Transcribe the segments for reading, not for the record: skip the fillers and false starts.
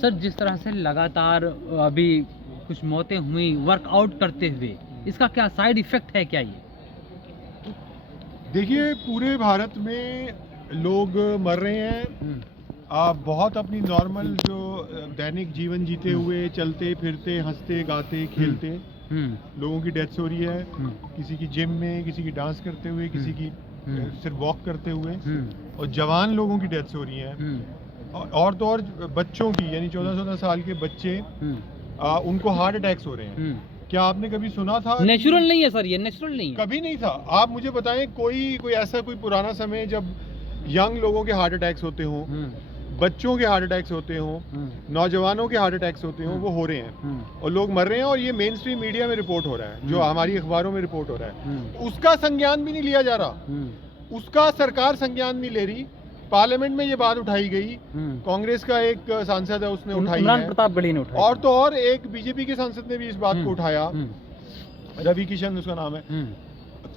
Sir, जिस तरह से लगातार अभी कुछ मौतें हुई वर्कआउट करते हुए, इसका क्या साइड इफेक्ट है क्या ये? देखिए, पूरे भारत में लोग मर रहे हैं। आप बहुत अपनी नॉर्मल जो दैनिक जीवन जीते हुए चलते फिरते हंसते गाते खेलते लोगों की डेथ्स हो रही है। किसी की जिम में, किसी की डांस करते हुए, किसी की सिर्फ वॉक करते हुए, और जवान लोगों की डेथ्स हो रही हैं। और तो और बच्चों की, यानी 14-14 साल के बच्चे, उनको हार्ट अटैक्स हो रहे हैं। क्या आपने कभी सुना था? नेचुरल नहीं है सर, ये नेचुरल नहीं है। कभी नहीं था। आप मुझे बताएं कोई ऐसा कोई पुराना समय जब यंग लोगों के हार्ट अटैक्स होते हों, बच्चों के हार्ट अटैक्स होते हों, नौजवानों के हार्ट अटैक्स होते हों, वो हो रहे हैं और लोग मर रहे हैं, और ये मेन स्ट्रीम मीडिया में रिपोर्ट हो रहा है, जो हमारी अखबारों में रिपोर्ट हो रहा है। उसका संज्ञान भी नहीं लिया जा रहा, उसका सरकार संज्ञान नहीं ले रही। पार्लियामेंट में ये बात उठाई गई, कांग्रेस का एक सांसद है उसने उठाई है, प्रताप गढ़ी ने उठाई, और तो और एक बीजेपी के सांसद ने भी इस बात को उठाया, रवि किशन उसका नाम है।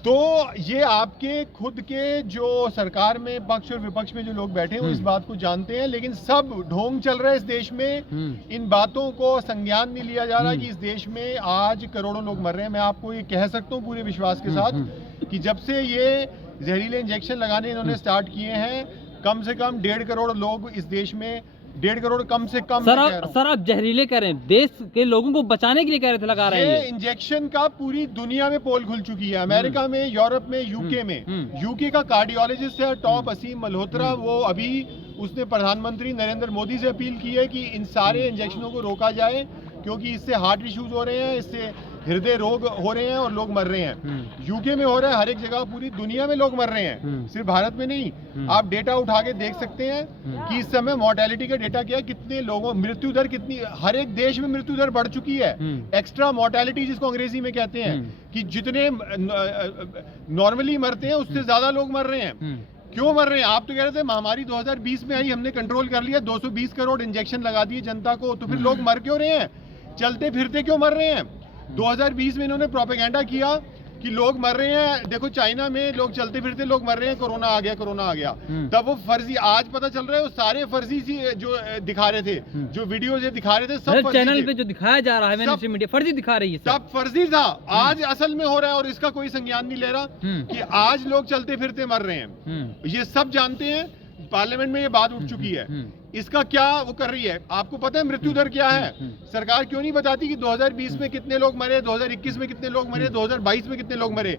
तो ये आपके खुद के जो सरकार में पक्ष और विपक्ष में जो लोग बैठे हैं वो इस बात को जानते हैं, लेकिन सब ढोंग चल रहा है इस देश में। इन बातों को संज्ञान नहीं लिया जा रहा कि इस देश में आज करोड़ों लोग मर रहे हैं। मैं आपको ये कह सकता हूँ पूरे विश्वास के साथ कि जब से ये जहरीले इंजेक्शन लगाने इन्होंने स्टार्ट किए हैं, कम से कम 1.5 करोड़ लोग इस देश में, 1.5 करोड़ कम से कम। सर आप जहरीले कह रहे हैं, देश के लोगों को बचाने के लिए कह रहे थे, लगा रहे हैं। ये इंजेक्शन का पूरी दुनिया में पोल खुल चुकी है, अमेरिका में, यूरोप में, यूके में। यूके का कार्डियोलॉजिस्ट है टॉप असीम मल्होत्रा, वो अभी उसने प्रधानमंत्री नरेंद्र मोदी से अपील की है कि इन सारे इंजेक्शनों को रोका जाए, क्योंकि इससे हार्ट इश्यूज हो रहे हैं, इससे हृदय रोग हो रहे हैं और लोग मर रहे हैं। यूके में हो रहा है, हर एक जगह पूरी दुनिया में लोग मर रहे हैं, सिर्फ भारत में नहीं। आप डेटा उठा के देख सकते हैं कि इस समय मोर्टेलिटी का डेटा क्या है, कितने लोगों, मृत्यु दर कितनी, हर एक देश में मृत्यु दर बढ़ चुकी है। एक्स्ट्रा मोर्टेलिटी जिसको अंग्रेजी में कहते हैं, कि जितने नॉर्मली मरते हैं उससे ज्यादा लोग मर रहे हैं। क्यों मर रहे हैं? आप तो कह रहे थे महामारी 2020 में आई, हमने कंट्रोल कर लिया, 220 करोड़ इंजेक्शन लगा दिए जनता को, तो फिर लोग मर क्यों रहे हैं? चलते फिरते क्यों मर रहे हैं? 2020 में इन्होंने प्रोपेगेंडा किया कि लोग मर रहे हैं, देखो चाइना में लोग चलते फिरते लोग मर रहे हैं, कोरोना आ गया, कोरोना आ गया। तब वो फर्जी, आज पता चल रहा है वो सारे फर्जी जो दिखा रहे थे, जो वीडियो दिखा रहे थे, सब चैनल पे जो दिखाया जा रहा है मीडिया फर्जी दिखा रही है, सब फर्जी था। आज असल में हो रहा है और इसका कोई संज्ञान नहीं ले रहा कि आज लोग चलते फिरते मर रहे हैं। ये सब जानते हैं, पार्लियामेंट में ये बात उठ चुकी है। इसका क्या वो कर रही है? आपको पता है मृत्यु दर क्या है? सरकार क्यों नहीं बताती कि 2020 में कितने लोग मरे, 2021 में कितने लोग मरे, 2022 में कितने लोग मरे?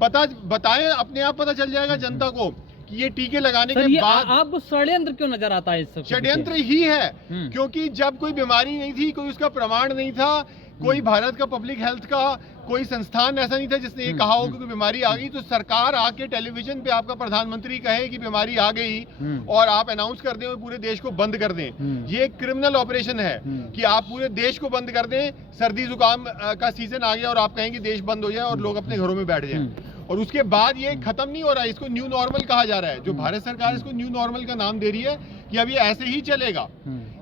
पता बताएं, अपने आप पता चल जाएगा जनता को कि ये टीके लगाने के बाद। आपको षड्यंत्र क्यों नजर आता है? इस सब षड्यंत्र ही है, क्योंकि जब कोई बीमारी नहीं थी, कोई उसका प्रमाण नहीं था, कोई भारत का पब्लिक हेल्थ का कोई संस्थान ऐसा नहीं था जिसने ये कहा हो कि कोई बीमारी आ गई, तो सरकार आके टेलीविजन पे आपका प्रधानमंत्री कहे कि बीमारी आ गई और आप अनाउंस कर दें और पूरे देश को बंद कर दें। ये एक क्रिमिनल ऑपरेशन है कि आप पूरे देश को बंद कर दें। सर्दी जुकाम का सीजन आ गया और आप कहें कि देश बंद हो जाए और लोग अपने घरों में बैठ जाएं, और उसके बाद ये खत्म नहीं हो रहा है। इसको न्यू नॉर्मल कहा जा रहा है, जो भारत सरकार इसको न्यू नॉर्मल का नाम दे रही है कि अब ये ऐसे ही चलेगा,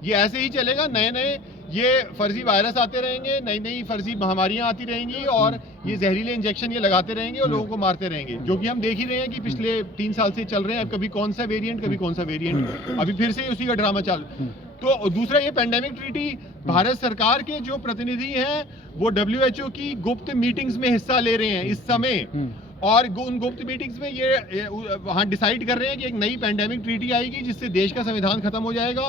ये ऐसे ही चलेगा। नए नए ये फर्जी वायरस आते रहेंगे, नई नई फर्जी महामारियां आती रहेंगी, और ये जहरीले इंजेक्शन ये लगाते रहेंगे और लोगों को मारते रहेंगे, जो कि हम देख ही रहे हैं कि पिछले 3 साल से चल रहे हैं। कभी कौन सा वेरिएंट, कभी कौन सा वेरिएंट, अभी फिर से उसी का ड्रामा चालू। तो दूसरा, ये पेंडेमिक ट्रीटी, भारत सरकार के जो प्रतिनिधि हैं वो WHO की गुप्त मीटिंग्स में हिस्सा ले रहे हैं इस समय, और उन गुप्त मीटिंग्स में ये वहां डिसाइड कर रहे हैं कि एक नई पेंडेमिक ट्रीटी आएगी जिससे देश का संविधान खत्म हो जाएगा,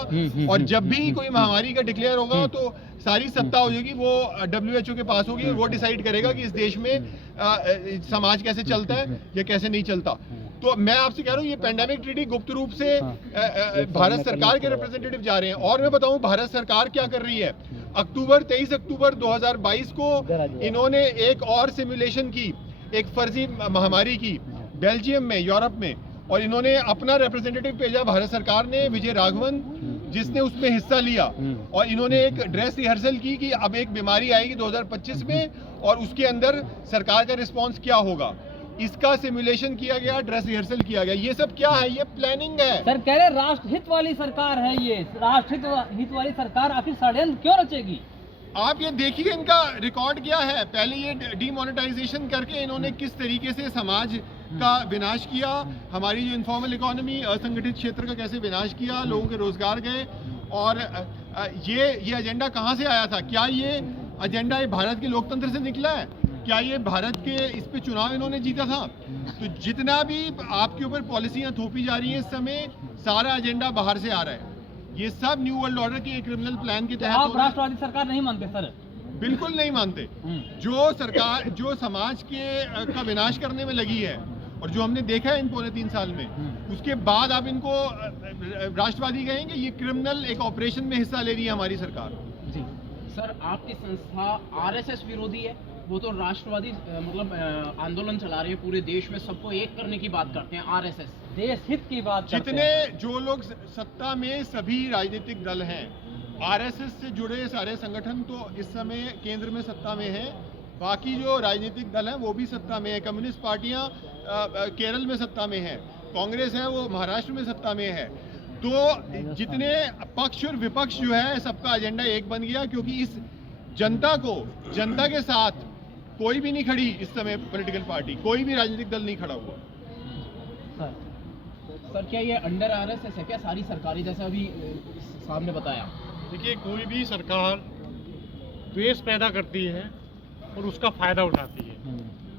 और जब भी कोई महामारी का डिक्लेयर होगा तो सारी सत्ता हो जाएगी वो WHO के पास होगी, और वो डिसाइड करेगा कि इस देश में समाज कैसे चलता है या कैसे नहीं चलता। तो मैं आपसे कह रहा हूँ, ये पेंडेमिक ट्रीटी गुप्त रूप से भारत सरकार के रिप्रेजेंटेटिव जा रहे हैं। और मैं बताऊं भारत सरकार क्या कर रही है। 23 अक्टूबर 2022 को इन्होंने एक और सिमुलेशन की, एक फर्जी महामारी की, बेल्जियम में, यूरोप में, और इन्होंने अपना रिप्रेजेंटेटिव भेजा भारत सरकार ने, विजय राघवन, जिसने उसमें हिस्सा लिया, और इन्होंने एक ड्रेस रिहर्सल की कि अब एक बीमारी आएगी 2025 में और उसके अंदर सरकार का रिस्पॉन्स क्या होगा। इसका सिमुलेशन किया गया, ड्रेस रिहर्सल किया गया। ये सब क्या है? ये प्लानिंग है। सर कह रहे राष्ट्रहित वाली सरकार है, ये राष्ट्रहित वाली सरकार आखिर षड्यंत्र क्यों रचेगी? आप ये देखिए इनका रिकॉर्ड क्या है। पहले ये डीमोनेटाइजेशन करके इन्होंने किस तरीके से समाज का विनाश किया, हमारी जो इनफॉर्मल इकोनॉमी, असंगठित क्षेत्र का कैसे विनाश किया, लोगों के रोजगार गए, और ये एजेंडा कहाँ से आया था? क्या ये एजेंडा ये भारत के लोकतंत्र से निकला है? क्या ये भारत के इस पे चुनाव इन्होंने जीता था? तो जितना भी आपके ऊपर पॉलिसियां थोपी जा रही हैं इस समय, सारा एजेंडा बाहर से आ रहा है। ये सब न्यू वर्ल्ड ऑर्डर के क्रिमिनल प्लान के तहत। आप राष्ट्रवादी सरकार नहीं मानते सर? बिल्कुल नहीं मानते। जो सरकार जो समाज के का विनाश करने में लगी है और जो हमने देखा है इन पौने 3 साल में, उसके बाद आप इनको राष्ट्रवादी कहेंगे? ये क्रिमिनल एक ऑपरेशन में हिस्सा ले रही है हमारी सरकार। जी सर, आपकी संस्था आरएसएस विरोधी है, वो तो राष्ट्रवादी आंदोलन चला रही है पूरे देश में, सबको एक करने की बात करते हैं। आरएसएस देश हित की बात करते जितने हैं। जो लोग सत्ता में, सभी राजनीतिक दल हैं, आरएसएस से जुड़े सारे संगठन तो इस समय केंद्र में सत्ता में हैं। बाकी जो राजनीतिक दल हैं वो भी सत्ता में है। कम्युनिस्ट पार्टियां केरल में सत्ता में है, कांग्रेस है वो महाराष्ट्र में सत्ता में है। तो जितने पक्ष और विपक्ष जो है, सबका एजेंडा एक बन गया, क्योंकि इस जनता के साथ कोई भी नहीं खड़ी इस समय। पॉलिटिकल पार्टी, कोई भी राजनीतिक दल नहीं खड़ा हुआ। सर क्या ये अंडर आरएसएस है क्या सारी सरकारी, जैसा अभी साहब ने बताया? देखिए, कोई भी सरकार द्वेष पैदा करती है और उसका फायदा उठाती है।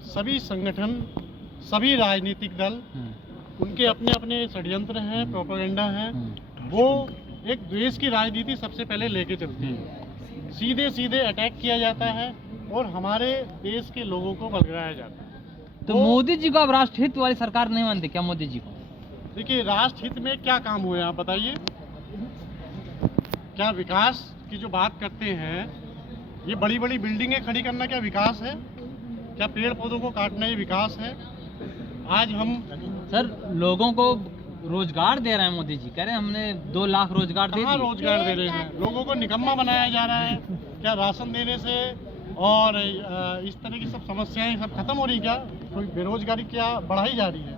सभी संगठन, सभी राजनीतिक दल, उनके अपने अपने षड्यंत्र हैं, प्रोपेगेंडा है। वो एक द्वेष की राजनीति सबसे पहले लेके चलती है। सीधे सीधे अटैक किया जाता है और हमारे देश के लोगों को बलगाया जाता है। तो मोदी जी को आप राष्ट्रहित वाली सरकार नहीं मानते क्या? मोदी जी को देखिए, राष्ट्रहित में क्या काम हुए आप बताइए? क्या विकास की जो बात करते हैं, ये बड़ी बड़ी बिल्डिंगें खड़ी करना क्या विकास है? क्या पेड़ पौधों को काटना ये विकास है? आज हम सर लोगों को रोजगार दे रहे हैं, मोदी जी कह रहे हैं हमने 2 लाख रोजगार दे कहाँ दिए। रोजगार दे रहे हैं? लोगों को निकम्मा बनाया जा रहा है क्या? राशन देने से और इस तरह की सब समस्याएं सब खत्म हो रही क्या? कोई बेरोजगारी क्या बढ़ाई जा रही है?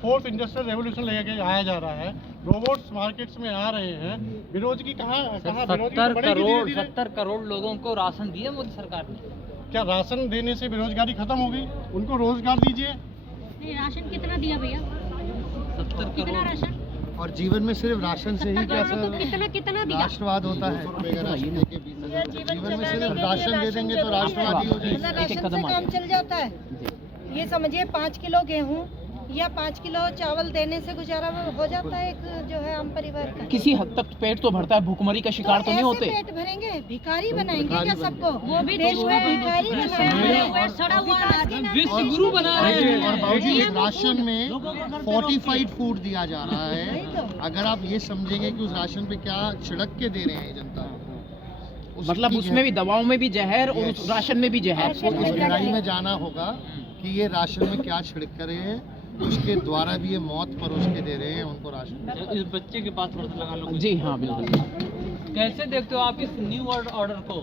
4th इंडस्ट्रियल रेवोल्यूशन लेके आया जा रहा है, रोबोट्स मार्केट्स में आ रहे हैं, बेरोजगारी कहाँ 70 करोड़ लोगों को राशन दिए मोदी सरकार ने। क्या राशन देने से बेरोजगारी खत्म हो गई? उनको रोजगार दीजिए। नहीं, राशन कितना दिया भैया? 70 कितना करोड़। राशन? और जीवन में सिर्फ राशन से ही 70 क्या करोड़ को कितना दिया? राष्ट्रवाद होता है? जीवन में सिर्फ राशन दे देंगे तो राष्ट्रवादी हो जाएगी। राशन से काम चल जाता है। ये समझिए 5 किलो गेहूँ या 5 किलो चावल देने से गुजारा हो जाता है एक जो है आम परिवार का। किसी हद तक पेट तो भरता है, भूखमरी का शिकार तो नहीं होते? पेट भरेंगे? भिखारी बनाएंगे क्या सबको? वो भी देश में भिखारी बनाएंगे। सड़ा हुआ अनाज विश्व गुरु बना रहे हैं। और बाबूजी, इस राशन में फोर्टिफाइड फूड दिया जा रहा है। अगर आप ये समझेंगे कि उस राशन पे क्या छिड़क के दे रहे हैं जनता, मतलब उसमें भी दवाओं में भी जहर और उस राशन में भी जहर। उस गहराई में जाना होगा कि ये राशन में क्या छिड़क रहे हैं, उसके द्वारा भी ये मौत परोस के दे रहे हैं उनको राशन। इस बच्चे के पास थोड़ा सा लगा लो। जी हाँ बिल्कुल। कैसे देखते हो आप इस न्यू वर्ल्ड ऑर्डर को?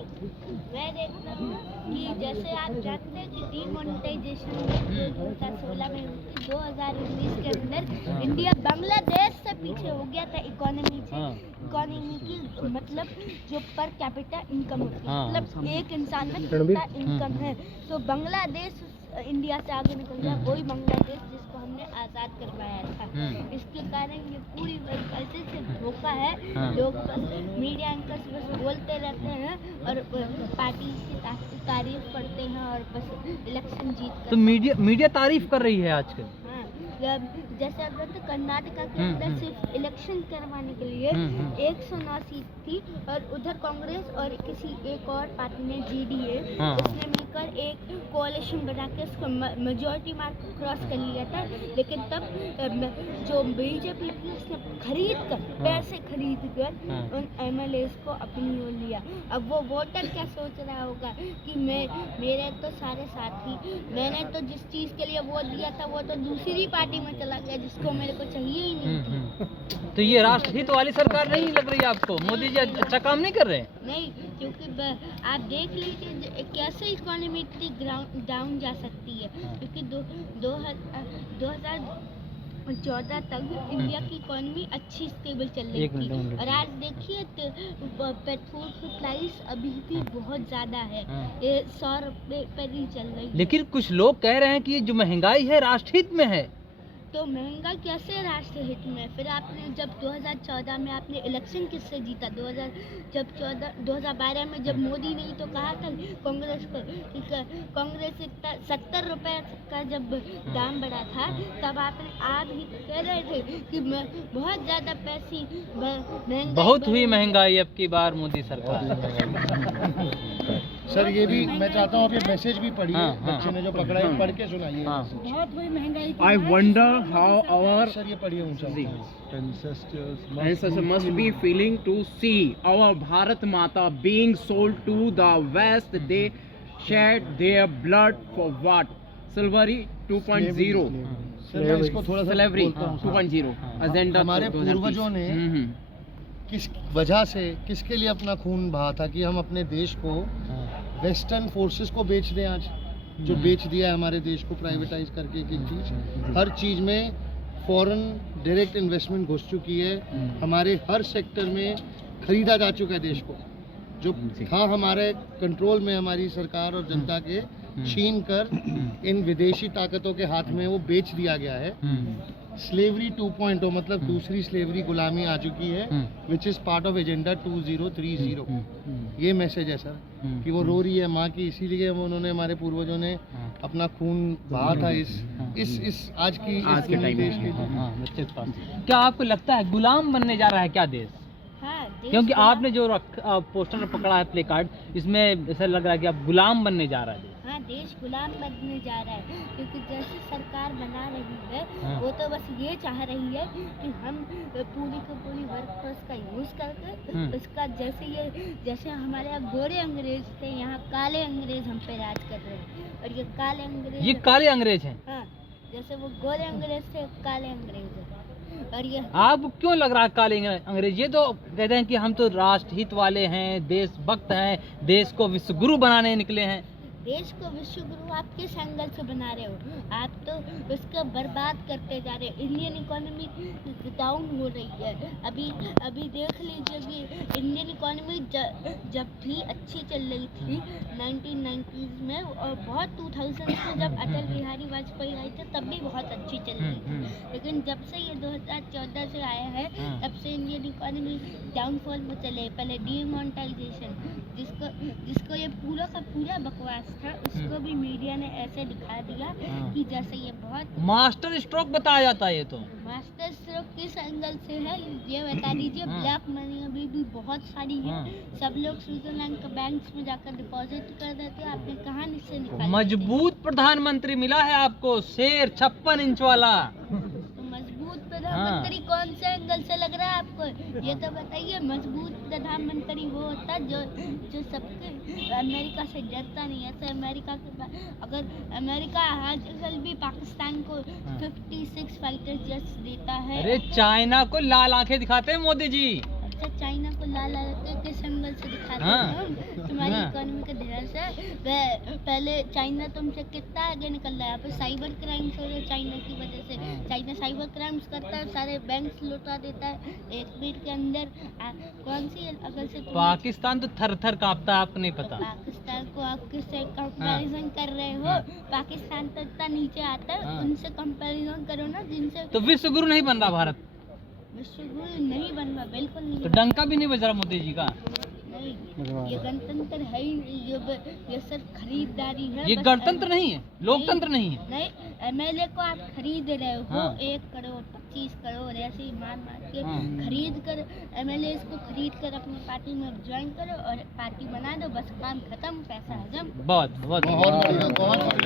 मैं देखता हूँ कि जैसे आप जानते हैं कि डीमोनेटाइजेशन 2016 में हुई थी, 2019 के अंदर इंडिया बांग्लादेश से पीछे हो गया था इकोनॉमी से। इकोनॉमी की मतलब जो पर कैपिटा इनकम होती है, मतलब एक इंसान में कितना इनकम है, तो बांग्लादेश इंडिया से आगे निकल गया। वही बांग्लादेश जिसको हमने आज़ाद करवाया था। इसके कारण ये पूरी वैसे से धोखा है। लोग बस मीडिया एंकर्स बस बोलते रहते हैं और पार्टी की तारीफ करते हैं और बस इलेक्शन जीत तो मीडिया तारीफ कर रही है आजकल। हाँ, जैसे अगर तो कर्नाटका के अंदर सिर्फ इलेक्शन करवाने के लिए 109 सीट थी और उधर कांग्रेस और किसी एक और पार्टी ने जीडीए उसने मिलकर एक कोalition बना के उसको मेजॉरिटी मार्क क्रॉस कर लिया था। लेकिन तब जो बीजेपी थी उसने खरीद कर पैसे खरीद कर उन एमएलएस को अपनी ओर लिया। अब वो वोटर क्या सोच रहा होगा कि मेरे तो सारे साथी, मैंने तो जिस चीज़ के लिए वोट दिया था वो तो दूसरी पार्टी में चला गया जिसको मेरे को चाहिए ही नहीं। तो ये राष्ट्रहित वाली सरकार नहीं लग रही आपको? मोदी जी अच्छा काम नहीं कर रहे हैं? नहीं, क्योंकि आप देख लीजिए कैसे इकोनॉमी इतनी डाउन जा सकती है, क्योंकि 2014 तक इंडिया की इकोनॉमी अच्छी स्टेबल चल रही थी और आज देखिए पेट्रोल की प्राइस अभी भी बहुत ज़्यादा है, 100 रुपये पर ही चल रही है। लेकिन कुछ लोग कह रहे हैं कि जो महंगाई है राष्ट्रहित में है, तो महंगाई कैसे राष्ट्र हित में? फिर आपने जब 2014 में आपने इलेक्शन किससे जीता? 2012 में जब मोदी ने तो कहा था कांग्रेस को कि कांग्रेस 70 रुपए का जब दाम बढ़ा था, तब आपने आप ही कह रहे थे कि बहुत ज़्यादा पैसे महंगाई बहुत हुई महंगाई अब की बार मोदी सरकार। सर ये भी मैं चाहता हूँ आप ये मैसेज भी पढ़िए, हाँ, हाँ, बच्चे ने जो पकड़ा है पढ़ के सुनाइए। हाँ। बहुत हुई महंगाई I wonder how our sir ये पढ़िए ऊंचा। ancestors must be feeling to see our Bharat Mata being sold to the West. They shed their blood for what? Slavery 2.0. Sir मैं इसको थोड़ा सा Slavery बोलता हूँ। 2.0. Agenda हमारे 2030. पूर्वजों ने किस वजह से किसके लिए अपना खून बहा था कि हम अपने देश को वेस्टर्न फोर्सेस को बेच दें आज, जो बेच दिया है हमारे देश को प्राइवेटाइज करके एक एक चीज। हर चीज में फॉरेन डायरेक्ट इन्वेस्टमेंट घुस चुकी है, हमारे हर सेक्टर में खरीदा जा चुका है देश को। जो था हमारे कंट्रोल में हमारी सरकार और जनता के, छीन कर इन विदेशी ताकतों के हाथ में वो बेच दिया गया है। स्लेवरी 2.0 मतलब दूसरी स्लेवरी गुलामी आ चुकी है, which is part of agenda 2030। ये मैसेज है सर कि वो रो रही है माँ की, इसीलिए उन्होंने हमारे पूर्वजों ने अपना खून बहा था इस आज के टाइम देश के लिए। क्या आपको लगता है गुलाम बनने जा रहा है क्या देश? हाँ, देश क्योंकि गुलाम- आपने जो पोस्टर पकड़ा है, प्ले कार्ड, इसमें ऐसा लग रहा है कि आप गुलाम बनने जा रहा है। हाँ, देश गुलाम बनने जा रहा है, क्योंकि जैसे सरकार बना रही है हाँ। वो तो बस ये चाह रही है कि हम पूरी की पूरी वर्कफोर्स का यूज़ करके उसका जैसे हमारे यहाँ गोरे अंग्रेज थे, यहाँ काले अंग्रेज हम पे राज कर रहे हैं। और ये काले अंग्रेज, ये काले अंग्रेज हैं। हाँ, जैसे वो गोरे अंग्रेज थे, काले अंग्रेज है। और ये आपको क्यों लग रहा है काले अंग्रेज? ये तो कहते हैं कि हम तो राष्ट्र हित वाले हैं, देशभक्त हैं, देश को विश्व गुरु बनाने निकले हैं। देश को विश्व गुरु आप किस एंगल से बना रहे हो? आप तो उसको बर्बाद करते जा रहे हो। इंडियन इकोनॉमी डाउन हो रही है। अभी देख लीजिए कि इंडियन इकोनॉमी जब भी अच्छी चल रही थी 1990s में, और बहुत 2000 में जब अटल बिहारी वाजपेयी आए थे तब भी बहुत अच्छी चल रही थी। लेकिन जब से ये 2014 से आया है तब से इंडियन इकोनॉमी डाउनफॉल में चले। पहले डीमोनेटाइजेशन, जिसको ये पूरा का पूरा बकवास था, उसको भी मीडिया ने ऐसे दिखा दिया कि जैसे ये बहुत मास्टर स्ट्रोक बताया जाता है। ये तो मास्टर स्ट्रोक किस एंगल से है ये बता दीजिए। ब्लैक मनी अभी भी बहुत सारी है, सब लोग स्विट्जरलैंड के बैंक्स में जाकर डिपॉजिट कर देते हैं। आपने कहाँ से निकाला? मजबूत प्रधानमंत्री मिला है आपको, शेर 56 इंच वाला। तो मजबूत प्रधानमंत्री कौन से एंगल से लग रहा है आपको? ये तो बताइए। मजबूत प्रधानमंत्री वो होता है जो सबके अमेरिका से डरता नहीं है। ऐसे अमेरिका के अगर अमेरिका आजकल भी पाकिस्तान को 56 फाइटर जेट्स देता है। अरे चाइना को लाल आंखें दिखाते हैं मोदी जी। अच्छा, चाइना को लाल आंखें किस एंगल से दिखाते हाँ। हैं? तुम्हारी इकोनॉमी के ध्यान से पहले चाइना तुमसे कितना आगे निकल रहा है। यहाँ पे साइबर क्राइम्स हो रहे हैं चाइना की वजह से। चाइना साइबर क्राइम्स करता है, सारे बैंक्स लुटा देता है 1 मिनट के अंदर। कौन सी अगर से पाकिस्तान तो थर थर कांपता है, आपको नहीं पता। पाकिस्तान को आप किससे कंपैरिजन कर रहे हो? पाकिस्तान तो इतना नीचे आता है, उनसे कंपैरिजन करो ना जिनसे। तो विश्व गुरु नहीं बन रहा भारत? विश्व गुरु नहीं बन रहा, बिल्कुल नहीं तो बन डंका भी नहीं बज रहा मोदी जी का। रहा। नहीं, ये गणतंत्र है ही नहीं, ये सिर्फ खरीदारी है। ये बस गणतंत्र नहीं है, लोकतंत्र नहीं है। नहीं, एमएलए को आप खरीद रहे हो। हाँ। 1 करोड़ 25 करोड़ ऐसे ही मार के खरीद कर एमएलए को खरीद कर अपनी पार्टी में ज्वाइन करो और पार्टी बना दो, बस काम खत्म, पैसा हजम। बहुत बहुत बहुत बढ़िया, बहुत बढ़िया।